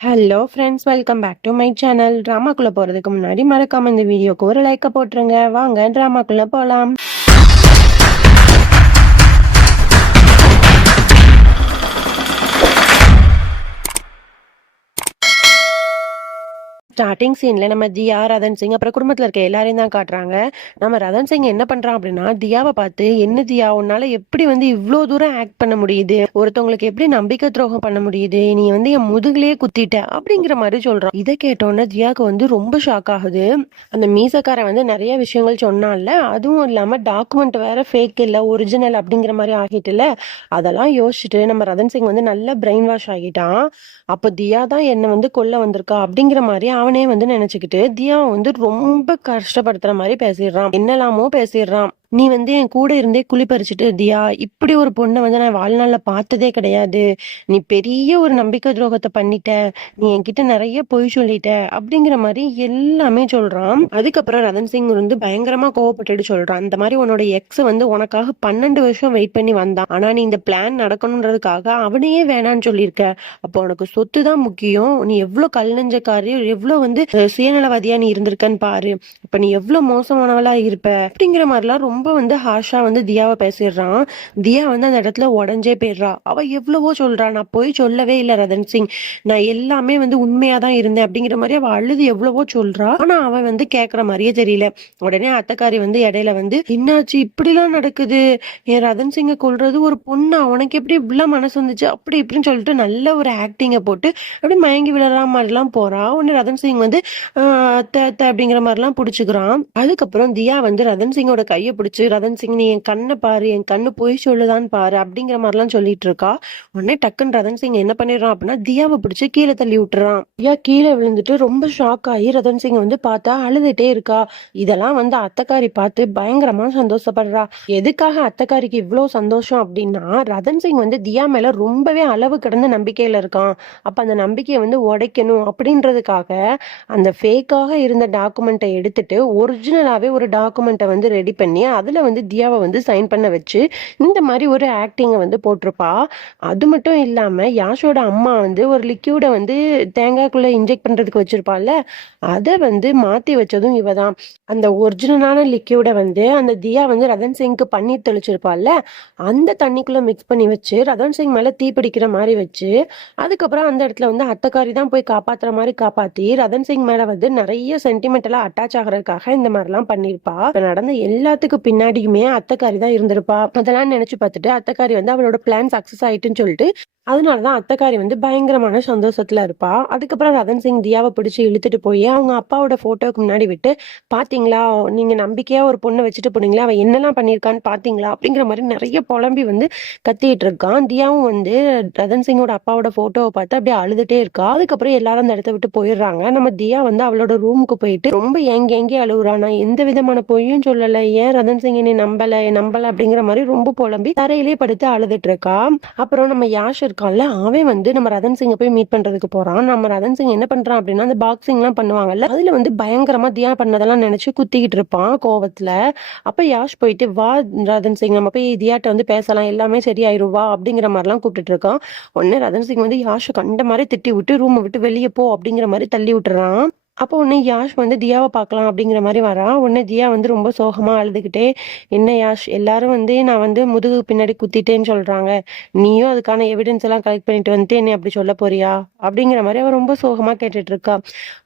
Hello friends, welcome back to my channel. ட்ராமாக்குள்ள போறதுக்கு முன்னாடி மறக்காம இந்த வீடியோக்கு ஒரு லைக்க போட்டுருங்க. வாங்க ட்ராமாக்குள்ள போலாம். ஸ்டார்டிங் சீன்ல நம்ம தியா, ரதன் சிங் அப்புறம் குடும்பத்துல இருக்க எல்லாரையும் தான் காட்டுறாங்க. நம்ம ரதன் சிங் என்ன பண்றான் அப்படின்னா, தியாவை பார்த்து, என்ன தியா உன்னால எப்படி இவ்வளோ தூரம் ஆக்ட் பண்ண முடியுது, ஒருத்தவங்களுக்கு எப்படி நம்பிக்கை துரோகம் பண்ண முடியுது, நீ என் முதுகுலயே குத்திட்ட அப்படிங்கிற மாதிரி சொல்றான். இதை கேட்டோன்னே தியாவுக்கு ரொம்ப ஷாக் ஆகுது. அந்த மீசக்காரன் நிறைய விஷயங்கள் சொன்னான்ல, அதுவும் இல்லாம டாக்குமெண்ட் வேற ஃபேக் இல்ல ஒரிஜினல் அப்படிங்கிற மாதிரி ஆகிட்டுல, அதெல்லாம் யோசிச்சுட்டு நம்ம ரதன் சிங் நல்ல பிரெயின் வாஷ் ஆகிட்டான். அப்போ தியா தான் என்ன கொல்ல வந்திருக்கா அப்படிங்கிற மாதிரி அவனே நினைச்சுக்கிட்டு தியா ரொம்ப கஷ்டப்படுத்துற மாதிரி பேசிடுறான், என்னெல்லாமோ பேசிடுறான். நீ என் கூட இருந்தே குழி பறிச்சுட்டு தியா, இப்படி ஒரு பொண்ணை நான் வாழ்நாள்ல பார்த்ததே கிடையாது, நீ பெரிய ஒரு நம்பிக்கை துரோகத்தை பண்ணிட்ட, நீ என்கிட்ட நிறைய பொய் சொல்லிட்ட அப்படிங்கிற மாதிரி எல்லாமே சொல்றான். அதுக்கப்புறம் ரதன் சிங் பயங்கரமா கோவப்பட்டுட்டு சொல்றான், இந்த மாதிரி உன்னோட எக்ஸ் உனக்காக 12 வருஷம் வெயிட் பண்ணி வந்தான், ஆனா நீ இந்த பிளான் நடக்கணுன்றதுக்காக அவனையே வேணான்னு சொல்லியிருக்க, அப்போ உனக்கு சொத்து தான் முக்கியம், நீ எவ்வளவு கல் நெஞ்சக்காரி, எவ்வளவு சுயநலவாதியா நீ இருந்திருக்கன்னு பாரு, இப்ப நீ எவ்வளவு மோசமானவளா இருப்ப அப்படிங்கிற மாதிரிலாம் ரொம்ப ஹார்ஷா தியாவை பேசிடுறான். தியா அந்த இடத்துல உடஞ்சே போயிடுறா. அவ எவ்வளவோ சொல்றா, நான் போய் சொல்லவே இல்லை ரதன் சிங், நான் எல்லாமே உண்மையாதான் இருந்தேன் அப்படிங்கிற மாதிரி அவ அழுது எவ்வளவோ சொல்றா. ஆனா அவன் கேக்குற மாதிரியே தெரியல. உடனே அத்தக்காரி இடையில என்னாச்சு, இப்படி எல்லாம் நடக்குது, என் ரதன் சிங்கை கொல்றது ஒரு பொண்ணா, உனக்கு எப்படி இவ்வளவு மனசு வந்துச்சு அப்படி இப்படின்னு சொல்லிட்டு நல்ல ஒரு ஆக்டிங்க போட்டு அப்படி மயங்கி விழற மாதிரி எல்லாம் போறா. உடனே ரதன் சிங் அப்படிங்கிற மாதிரி எல்லாம் புடிச்சுக்கிறான். அதுக்கப்புறம் தியா ரதன் சிங்கோட கையை பிடிச்சு, ரதன் சிங் நீ என் கண்ணை பாரு, என் கண்ணு போய் சொல்லுதான் பாரு அப்படிங்கிற மாதிரிலாம் சொல்லிட்டு இருக்கா. உடனே டக்குன்னு ரதன் சிங் என்ன பண்ணிடுறான் அப்படின்னா, தியாவை பிடிச்சு கீழே தள்ளி விட்டுறான். தியா கீழே விழுந்துட்டு ரொம்ப ஷாக் ஆகி ரதன் சிங் பார்த்தா அழுதுட்டே இருக்கா. இதெல்லாம் அத்தக்காரி பார்த்து பயங்கரமா சந்தோஷப்படுறா. எதுக்காக அத்தக்காரிக்கு இவ்வளவு சந்தோஷம் அப்படின்னா, ரதன் சிங் தியா மேல ரொம்பவே அளவு கடந்த நம்பிக்கையில இருக்கான். அப்ப அந்த நம்பிக்கையை உடைக்கணும் அப்படின்றதுக்காக அந்த ஃபேக்காக இருந்த டாக்குமெண்ட்டை எடுத்துட்டு ஒரிஜினலாவே ஒரு டாக்குமெண்ட்டை ரெடி பண்ணி அதுல தியாவை சைன் பண்ண வச்சு இந்த மாதிரி ஒரு ஆக்டிங்கை போட்டிருப்பா. அது மட்டும் இல்லாம யாஷோட அம்மா ஒரு லிக்யூடை தேங்காய்க்குள்ள இன்ஜெக்ட் பண்றதுக்கு வச்சிருப்பாள்ல, அதை மாத்தி வச்சதும் இவதான். அந்த ஒரிஜினலான லிக்யூடை அந்த தியா ரதன் சிங்க்கு பன்னீர் தெளிச்சிருப்பாள்ல, அந்த தண்ணிக்குள்ள மிக்ஸ் பண்ணி வச்சு ரதன் சிங் மேல தீ பிடிக்கிற மாதிரி வச்சு, அதுக்கப்புறம் அந்த இடத்துல அத்தக்காரி தான் போய் காப்பாத்துற மாதிரி காப்பாத்தி ரதன் சிங் மேல நிறைய சென்டிமெண்டலா அட்டாச் ஆகிறதுக்காக இந்த மாதிரி எல்லாம் பண்ணிருப்பா. நடந்த எல்லாத்துக்கு பின்னாடியுமே அத்தக்காரி தான் இருந்திருப்பா. அதெல்லாம் நினைச்சு பார்த்துட்டு அத்தக்காரி அவளோட பிளான் சக்சஸ் ஆயிட்டுன்னு சொல்லிட்டு அதனாலதான் அத்தக்காரி பயங்கரமான சந்தோஷத்துல இருப்பா. அதுக்கப்புறம் ரதன் சிங் தியாவை பிடிச்சி இழுத்துட்டு போய் அவங்க அப்பாவோட போட்டோக்கு முன்னாடி விட்டு, பாத்தீங்களா நீங்க நம்பிக்கையா ஒரு பொண்ணை வச்சுட்டு போனீங்களா, அவ என்னெல்லாம் பண்ணிருக்கான்னு பாத்தீங்களா அப்படிங்கிற மாதிரி நிறைய புலம்பி கத்திட்டு இருக்கான். தியாவும் ரதன் சிங்கோட அப்பாவோட போட்டோவை பார்த்து அப்படியே அழுதுட்டே இருக்கா. அதுக்கப்புறம் எல்லாரும் அந்த இடத்த விட்டு போயிடுறாங்க. நம்ம தியா அவளோட ரூமுக்கு போயிட்டு ரொம்ப எங்கே அழுகுறா, நான் எந்த விதமான பொய்யும் சொல்லல, ஏன் ரதன் சிங் என்னை நம்பல அப்படிங்கிற மாதிரி ரொம்ப புலம்பி தரையிலேயே படுத்து அழுதுட்டு இருக்கா. அப்புறம் நம்ம யாஷ் இருக்கான்ல, அவன் நம்ம ரதன் சிங்கை போய் மீட் பண்றதுக்கு போறான். நம்ம ரதன் சிங் என்ன பண்றான் அப்படின்னா, அந்த பாக்ஸிங் எல்லாம் பண்ணுவாங்கல்ல, அதுல பயங்கரமா தியா பண்ணதெல்லாம் நினைச்சு குத்திக்கிட்டு இருப்பான் கோவத்துல. அப்ப யாஷ் போயிட்டு, வா ரதன் சிங் நம்ம போய் தியாட்ட பேசலாம், எல்லாமே சரியாயிரும் வா அப்படிங்கிற மாதிரி எல்லாம் கூப்பிட்டு இருக்கான். உடனே ரதன் சிங் யாஷை கண்ட மாதிரி திட்டி விட்டு ரூமை விட்டு வெளியே போ அப்படிங்கிற மாதிரி தள்ளி விட்டுறான். அப்போ உடனே யாஷ் தியாவை பார்க்கலாம் அப்படிங்கிற மாதிரி வரா. உடனே தியா ரொம்ப சோகமா அழுதுகிட்டே, என்ன யாஷ் எல்லாரும் நான் முதுகு பின்னாடி குத்திட்டேன்னு சொல்றாங்க, நீயும் அதுக்கான எவிடன்ஸ் எல்லாம் கலெக்ட் பண்ணிட்டு என்னை அப்படி சொல்ல போறியா அப்படிங்கிற மாதிரி அவ ரொம்ப சோகமா கேட்டுட்டு இருக்கா.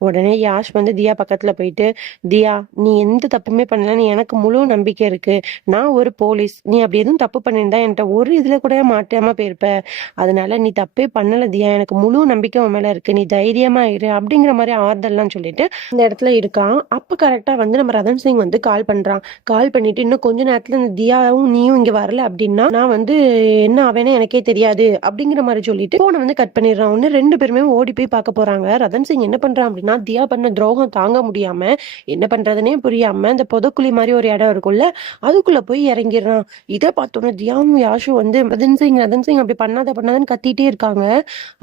உடனே யாஷ் தியா பக்கத்துல போயிட்டு, தியா நீ எந்த தப்புமே பண்ணலன்னு எனக்கு முழு நம்பிக்கை இருக்கு, நான் ஒரு போலீஸ், நீ அப்படி எதுவும் தப்பு பண்ணிருந்தா என்கிட்ட ஒரு இதுல கூட மாட்டாம போயிருப்ப, அதனால நீ தப்பே பண்ணல தியா, எனக்கு முழு நம்பிக்கை உன் மேல இருக்கு, நீ தைரியமா இரு அப்படிங்கிற மாதிரி ஆறுதல்லாம் சொல்லிட்டு இந்த இடத்துல இருக்கான். அப்ப கரெக்டா நம்ம ரதன் சிங் கால் பண்றான். கால் பண்ணிட்டு, இன்னும் கொஞ்ச நேரத்துல இந்த தியாவும் நீயும் இங்க வரல அப்படின்னா நான் என்ன ஆவேன்னு எனக்கே தெரியாது அப்படிங்கிற மாதிரி சொல்லிட்டு போனை கட் பண்ணிடுறான். ஒன்னு ரெண்டு பேருமே ஓடி போய் பார்க்க போறாங்க. ரதன் சிங் என்ன பண்றான் அப்படின்னா, தியா பண்ண துரோகம் தாங்க முடியாம என்ன பண்றதுனே புரியாம இந்த புதக்குழி மாதிரி ஒரு இடம் இருக்குல்ல, அதுக்குள்ள போய் இறங்கிடுறான். இதை பார்த்தோன்னே தியாவும் யாஷும் ரதன் சிங் அப்படி பண்ணாதன்னு கத்திட்டே இருக்காங்க.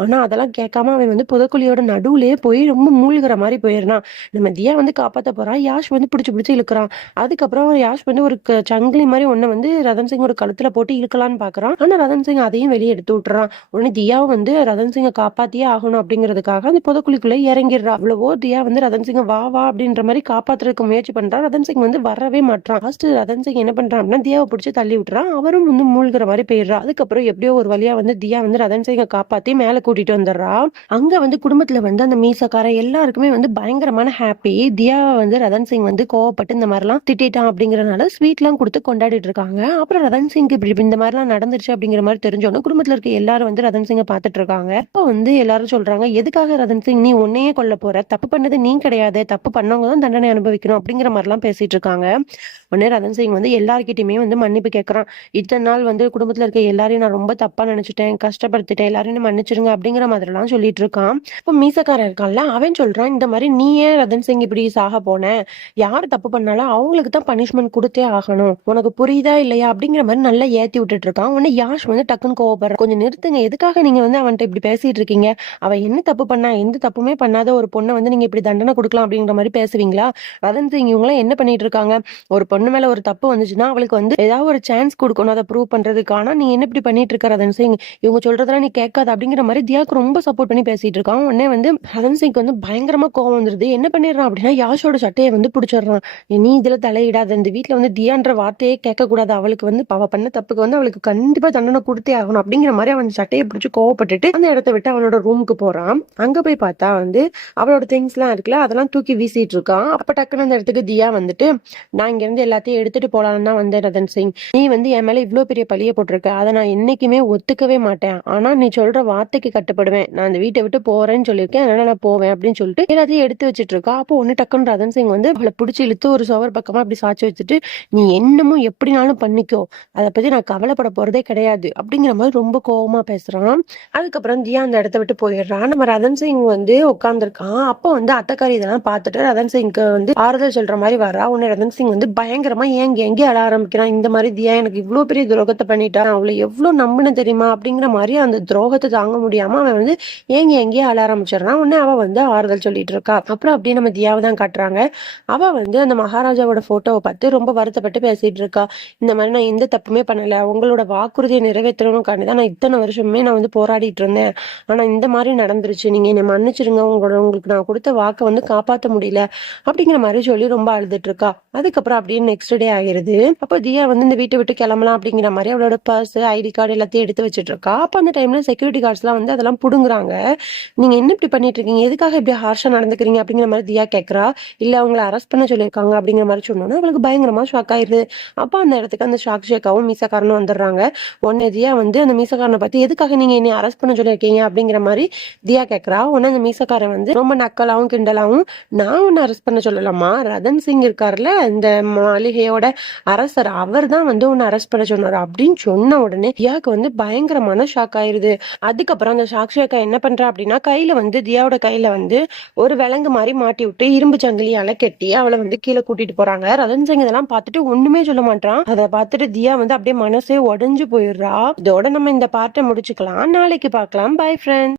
ஆனா அதெல்லாம் கேட்காம அவன் புதக்குழியோட நடுவுலயே போய் ரொம்ப மூழ்கிற மாதிரி போய் போயிடுறான். நம்ம தியா வந்து காப்பாத்த போறா, யாஷ் வந்து பிடிச்சு பிடிச்சு இழுக்கிறான். அதுக்கப்புறம் யாஷ் வந்து ஒரு சங்கிலி மாதிரி ஒண்ண வந்து ரதன் சிங் ஒரு கழுத்துல போட்டு இழுக்கலான்னு பாக்குறான். ஆனா ரதன் சிங் அதையும் வெளியே எடுத்து விட்டுறான். உடனே தியாவும் வந்து ரதன் சிங்கை காப்பாத்தியே ஆகணும் அப்படிங்கிறதுக்காக அந்த புதக்குழிக்குள்ள இறங்கிடுறா. அவ்வளவோ தியா வந்து ரதன் சிங்க வா வா அப்படின்ற மாதிரி காப்பாத்துறதுக்கு முயற்சி பண்றா. ரதன் சிங் வந்து வரவே மாட்டான். ஃபர்ஸ்ட் ரதன் சிங் என்ன பண்றான் அப்படின்னா தியாவை பிடிச்சி தள்ளி விட்டுறான். அவரும் வந்து மூழ்கிற மாதிரி போயிடுறா. அதுக்கப்புறம் எப்படியோ ஒரு வழியா வந்து தியா வந்து ரதன் சிங்கை காப்பாத்தி மேல கூட்டிட்டு வந்துடுறா. அங்க வந்து குடும்பத்துல வந்து அந்த மீசக்கார எல்லாருக்குமே வந்து பயங்கரமான ஹாப்பி. தியாவை வந்து ரதன் சிங் வந்து கோவப்பட்டு இந்த மாதிரிலாம் திட்டான் அப்படிங்கறதுனால ஸ்வீட் எல்லாம் கொடுத்து கொண்டாடிட்டு இருக்காங்க. அப்புறம் ரதன் சிங் இப்படி இந்த மாதிரிலாம் நடந்துருச்சு அப்படிங்கிற மாதிரி தெரிஞ்சோன்னு குடும்பத்துல இருக்க எல்லாரும் வந்து ரதன் சிங்கை பாத்துட்டு இருக்காங்க. இப்ப வந்து எல்லாரும் சொல்றாங்க, எதுக்காக ரதன் சிங் நீ உன்னையே கொல்ல போற, தப்பு பண்ணது நீ கிடையாது, தப்பு பண்ணவங்க தான் தண்டனை அனுபவிக்கணும் அப்படிங்கிற மாதிரி எல்லாம் பேசிட்டு இருக்காங்க. உடனே ரதன் சிங் வந்து எல்லார்கிட்டயுமே வந்து மன்னிப்பு கேட்கறான். இத்தனை நாள் வந்து குடும்பத்துல இருக்க எல்லாரையும் நான் ரொம்ப தப்பா நினைச்சிட்டேன், கஷ்டப்படுத்திட்டேன், எல்லாரையும் மன்னிச்சிருங்க அப்படிங்கிற மாதிரி எல்லாம் சொல்லிட்டு இருக்கான். இப்போ மீசக்காரன் இருக்கான்ல, அவன் சொல்றான், இந்த மாதிரி நீ ஏன் ரதன் சிங் இப்படி சாக போன, யாரு தப்பு பண்ணாலும் அவங்களுக்கு தான் பனிஷ்மெண்ட் கொடுத்தே ஆகணும், உனக்கு புரியுதா இல்லையா அப்படிங்கிற மாதிரி நல்லா ஏத்தி விட்டுட்டு இருக்கான். உடனே யாஷ் வந்து டக்குன்னு கோவப்படுறான். கொஞ்சம் நிறுத்துங்க, எதுக்காக நீங்க வந்து அவன்கிட்ட இப்படி பேசிட்டு இருக்கீங்க, அவ என்ன தப்பு பண்ணா, எந்த தப்புமே பண்ணாத ஒரு பொண்ணை வந்து நீங்க இப்படி தண்டனை கொடுக்கலாம் அப்படிங்கிற மாதிரி பேசுவீங்களா? ரதன் சிங் இவங்க என்ன பண்ணிட்டு இருக்காங்க, ஒரு பொண்ணு மேல ஒரு தப்பு வந்துச்சுன்னா அவளுக்கு வந்து ஏதாவது ஒரு சான்ஸ் கொடுக்கணும் அதை ப்ரூவ் பண்றதுக்கான, நீ என்ன இப்படி பண்ணிட்டு இருக்க ரதன் சிங், இவங்க சொல்றதெல்லாம் நீ கேட்காத அப்படிங்கிற மாதிரி தியாக்கு ரொம்ப சப்போர்ட் பண்ணி பேசிட்டு இருக்கான். உடனே வந்து ரதன் சிங் வந்து பயங்கரமா கோவம் வந்துருது. என்ன பண்ணிடுறான் அப்படின்னா யாஷோட சட்டையை வந்து பிடிச்சிடுறான். நீ இதுல தலையிடாத, இந்த வீட்டுல வந்து தியான்ற வார்த்தையே கேட்க கூடாது, அவளுக்கு வந்து அவ பண்ண தப்புக்கு வந்து அவளுக்கு கண்டிப்பா தண்டனை கொடுத்தே ஆகணும் அப்படிங்கிற மாதிரி அவன் சட்டையை பிடிச்சு கோவப்பட்டுட்டு அந்த இடத்த விட்டு அவனோட ரூமுக்கு போறான். அங்க போய் பார்த்தா வந்து அவளோட திங்ஸ் எல்லாம் இருக்குல்ல, அதெல்லாம் தூக்கி வீசிட்டு இருக்கான். அப்ப டக்குன்னு அந்த இடத்துக்கு தியா வந்துட்டு, நான் இங்க இருந்து எல்லாத்தையும் எடுத்துட்டு போலான்னு தான் வந்தேன் ரதன் சிங், நீ வந்து என் மேல இவ்வளவு பெரிய பழிய போட்டிருக்க, அதை நான் என்னைக்குமே ஒத்துக்கவே மாட்டேன், ஆனா நீ சொல்ற வார்த்தைக்கு கட்டுப்படுவேன், நான் அந்த வீட்டை விட்டு போறேன்னு சொல்லியிருக்கேன், அதனால நான் போவேன் அப்படின்னு சொல்லிட்டு எல்லாத்தையும் எடுத்து வச்சிட்டு இருக்கா. அப்போ ஒண்ணு டக்குன்னு ரதன் சிங் வந்து அவளை பிடிச்சி இழுத்து ஒரு சுவர் பக்கமா அப்படி சாட்சி வச்சுட்டு, நீ என்னமும் எப்படினாலும் பண்ணிக்கோ, அதை பத்தி நான் கவலைப்பட போறதே கிடையாது அப்படிங்கிற மாதிரி ரொம்ப கோவமா பேசுறான். அதுக்கப்புறம் தியா அந்த இடத்த விட்டு போயிடுறான். நம்ம ரதன் சிங் வந்து உட்கார்ந்துருக்கான். அப்போ வந்து அத்தக்காரி இதெல்லாம் பார்த்துட்டு ரதன் சிங்க்கு வந்து ஆறுதல் சொல்ற மாதிரி வரா. உடனே ரதன் சிங் வந்து பயங்கரமா ஏங்கி அழ ஆரம்பிக்கிறான். இந்த மாதிரி தியா எனக்கு இவ்வளவு பெரிய துரோகத்தை பண்ணிட்டா, அவளை எவ்வளவு நம்பின தெரியுமா அப்படிங்கிற மாதிரி அந்த துரோகத்தை தாங்க முடியாம அவன் வந்து ஏங்கி அழ ஆரம்பிச்சிடறான். உடனே அவ வந்து ஆறுதல் சொல்லிட்டு இருக்கா. அப்புறம் அப்படியே நம்ம தியாவை தான் காட்டுறாங்க. அவ வந்து அந்த மகாராஜாவோட போட்டோவை பார்த்து ரொம்ப வருத்தப்பட்டு பேசிட்டு இருக்கா. இந்த மாதிரி நான் எந்த தப்புமே பண்ணல, உங்களோட வாக்குறுதியை நிறைவேற்றணும்காண்டி தான் நான் இத்தனை வருஷமே நான் வந்து போராடிட்டு இருந்தேன், ஆனா இந்த மாதிரி நடந்துருச்சு, நீங்க என்னை மன்னிச்சிருங்க, உங்களுக்கு நான் கொடுத்த வாக்கை வந்து காப்பாற்ற முடியல அப்படிங்கிற மாதிரி சொல்லி ரொம்ப அழுதுட்டு இருக்கா. அதுக்கப்புறம் அப்படியே நெக்ஸ்ட் டே ஆகிருது. அப்போ தியா வந்து இந்த வீட்டை விட்டு கிளம்பலாம் அப்படிங்கிற மாதிரி அவளோட பர்ஸ், ஐடி கார்டு எல்லாத்தையும் எடுத்து வச்சிட்டு இருக்கா. அப்போ அந்த டைம்ல செக்யூரிட்டி கார்ட்ஸ் எல்லாம் வந்து அதெல்லாம் புடுங்குறாங்க. நீங்க என்ன இப்படி பண்ணிட்டு இருக்கீங்க, எதுக்காக இப்படி ஹார்ஷா நடந்துக்கிறீங்க அப்படிங்கிற மாதிரி தியா கேட்கறா. இல்ல அவங்களை அரெஸ்ட் பண்ண சொல்லியிருக்காங்க அப்படிங்கிற மாதிரி சொன்னோன்னா அவளுக்கு பயங்கரமா ஷாக் ஆயிருது. அப்போ அந்த இடத்துக்கு அந்த ஷேக்காவும் மீசக்காரனும் வந்துடுறாங்க. உடனே தியா வந்து அந்த மீசக்காரனை பார்த்து, எதுக்காக நீங்க என்னை அரெஸ்ட் பண்ண சொல்லியிருக்கீங்க அப்படிங்கிற மாதிரி தியா கேட்கறா. உடனே அந்த மீசக்காரன் வந்து ரொம்ப நக்கலாவும் கிண்டலாவும், நான் உன்னை அரெஸ்ட் பண்ண சொல்லலாமா, ரதன் சிங் இருக்காருல்ல இந்த மாளிகையோட அரசர், அவர் தான் வந்து உன்னை அரெஸ்ட் பண்ண சொன்னாரு அப்படின்னு சொன்ன உடனே தியாவுக்கு வந்து பயங்கரமான ஷாக் ஆயிருது. அதுக்கப்புறம் அந்த சாக்ஷியக்கா என்ன பண்றா அப்படின்னா கையில வந்து தியாவோட கையில வந்து ஒரு விலங்கு மாதிரி மாட்டி விட்டு இரும்பு சங்கிலியால கட்டி அவளை வந்து கீழே கூட்டிட்டு போறாங்க. ரதன் சிங் இதெல்லாம் பார்த்துட்டு ஒண்ணுமே சொல்ல மாட்டான். அதை பார்த்துட்டு தியா வந்து அப்படியே மனசே உடைஞ்சு போயிடுறா. இதோட நம்ம இந்த பார்ட்டை முடிச்சுக்கலாம். நாளைக்கு பார்க்கலாம். By friend.